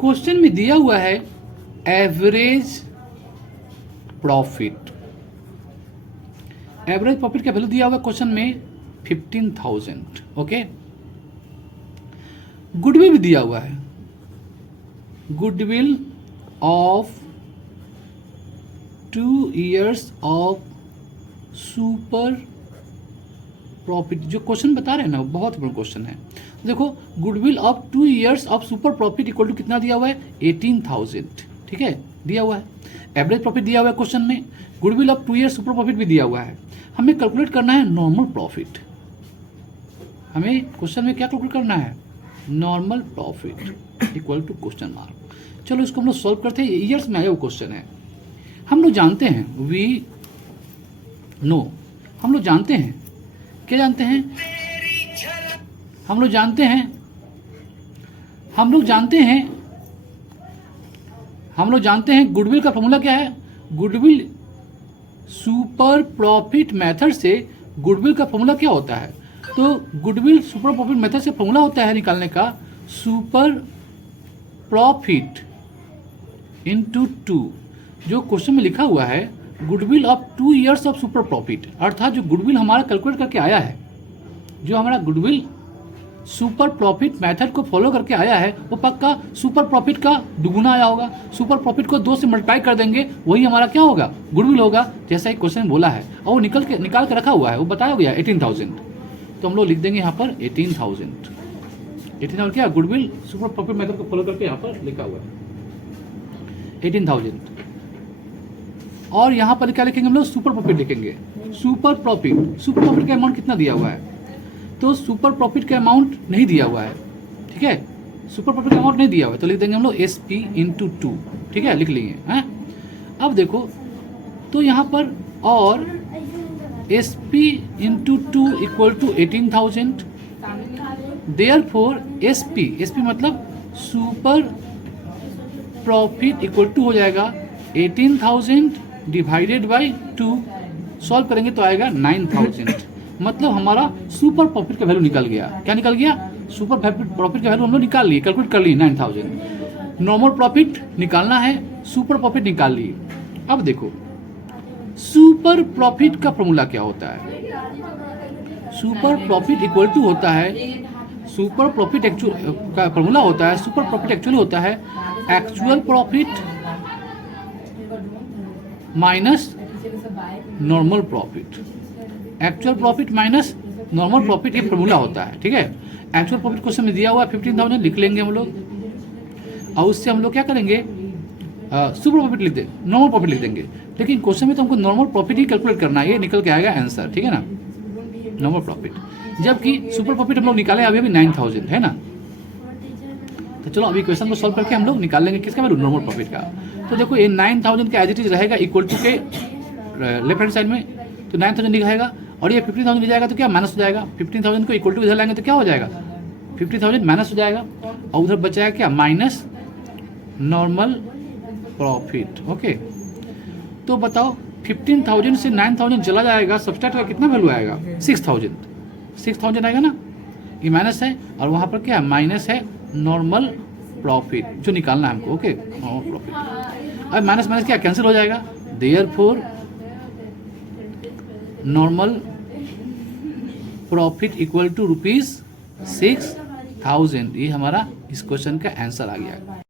Question में दिया हुआ है एवरेज प्रॉफिट। एवरेज प्रॉफिट का वैल्यू दिया हुआ है क्वेश्चन में 15,000। ओके, गुडविल भी दिया हुआ है, goodwill of 2 years of super profit. जो क्वेश्चन बता रहे हैं ना बहुत बड़ा क्वेश्चन है। देखो, goodwill of 2 years of super profit equal to कितना दिया हुआ है 18,000। ठीक है, दिया हुआ है। एवरेज प्रॉफिट दिया हुआ है क्वेश्चन में, goodwill of 2 years super profit भी दिया हुआ है। हमें कैलकुलेट करना है नॉर्मल प्रॉफिट। हमें क्वेश्चन में क्या कैलकुलेट करना है, normal profit equal to question mark. चलो इसको हम लोग सॉल्व करते हैं। ईयर्स में आया वो क्वेश्चन है। हम लोग जानते हैं, वी नो, हम लोग जानते हैं, क्या जानते हैं, हम लोग जानते हैं, हम लोग जानते हैं, हम लोग जानते हैं गुडविल का फॉर्मूला क्या है। गुडविल सुपर प्रॉफिट मेथड से गुडविल का फॉर्मूला क्या होता है। तो गुडविल सुपर प्रॉफिट मेथड से फॉर्मूला होता है निकालने का सुपर प्रॉफिट इंटू 2। जो क्वेश्चन में लिखा हुआ है goodwill of 2 years of super profit, अर्थात जो गुडविल हमारा कैलकुलेट करके आया है, जो हमारा गुडविल सुपर प्रॉफिट मेथड को फॉलो करके आया है, वो पक्का सुपर प्रॉफिट का दुगुना आया होगा। सुपर प्रॉफिट को 2 से मल्टीप्लाई कर देंगे, वही हमारा क्या होगा, गुडविल होगा, जैसा ही क्वेश्चन बोला है। और वो निकाल के रखा हुआ है, वो बताया गया 18,000। तो हम लोग लिख देंगे यहाँ पर 18,000। 18,000 क्या, गुडविल सुपर प्रॉफिट मेथड को फॉलो करके यहाँ पर लिखा हुआ है 18,000। और यहाँ पर क्या लिखेंगे हम लोग, सुपर प्रॉफिट लिखेंगे। सुपर प्रॉफिट का अमाउंट कितना दिया हुआ है, तो सुपर प्रॉफिट का अमाउंट नहीं दिया हुआ है। ठीक है, सुपर प्रॉफिट का अमाउंट नहीं दिया हुआ है, तो लिख देंगे हम लोग SP इंटू 2। ठीक है, लिख लेंगे हैं। अब देखो, तो यहाँ पर और SP into 2 equal to 18,000। Therefore SP मतलब सुपर प्रॉफिट इक्वल टू हो जाएगा 18,000 डिवाइडेड बाई 2। सॉल्व करेंगे तो आएगा 9,000। मतलब हमारा सुपर प्रॉफिट का वैल्यू निकल गया। क्या निकल गया, सुपर प्रॉफिट का वैल्यू हम लोग निकाल लिए, कैलकुलेट कर लिए 9,000। नॉर्मल प्रॉफिट निकालना है, सुपर प्रॉफिट निकाल लिए। अब देखो, सुपर प्रॉफिट का फॉर्मूला क्या होता है। सुपर प्रॉफिट इक्वल टू होता है, सुपर प्रॉफिट एक्चुअल का फॉर्मूला होता है, सुपर प्रॉफिट एक्चुअली होता है actual profit minus normal profit. Actual profit minus normal profit, ये फॉर्मूला होता है। ठीक है, एक्चुअल प्रॉफिट क्वेश्चन में दिया हुआ है 15,000, लिख लेंगे हम लोग। और उससे हम लोग क्या करेंगे, सुपर प्रॉफिट लिख देंगे, नॉर्मल प्रॉफिट लिख देंगे। लेकिन क्वेश्चन में तो हमको नॉर्मल प्रॉफिट ही कैलकुलेट करना है, ये निकल के आएगा आंसर। ठीक है ना, नॉर्मल प्रॉफिट। जबकि सुपर प्रॉफिट हम लोग निकाले अभी 9,000 है ना। तो चलो अभी क्वेश्चन को सॉल्व करके हम लोग निकाल लेंगे किसका वैल्यू, नॉर्मल प्रॉफिट का। तो देखो, ये 9,000 का एज इट इज रहेगा इक्वल टू के लेफ्ट हैंड साइड में, तो 9,000 लिखाएगा। और ये 15,000 ले जाएगा तो क्या माइनस हो जाएगा, 15,000 को इक्वल टू इधर लाएंगे तो क्या हो जाएगा, 50,000 माइनस हो जाएगा। और उधर बचाएगा क्या, माइनस नॉर्मल प्रॉफिट। ओके, तो बताओ 15,000 से 9,000 चला जाएगा, सब्सट्रैक्ट का कितना वैल्यू आएगा, 6,000 आएगा ना। ये माइनस है और वहाँ पर क्या माइनस है, नॉर्मल प्रॉफिट जो निकालना है हमको। Okay, normal profit. अब माइनस माइनस क्या कैंसिल हो जाएगा, therefore normal profit equal to ₹6,000। ये हमारा इस क्वेश्चन का आंसर आ गया।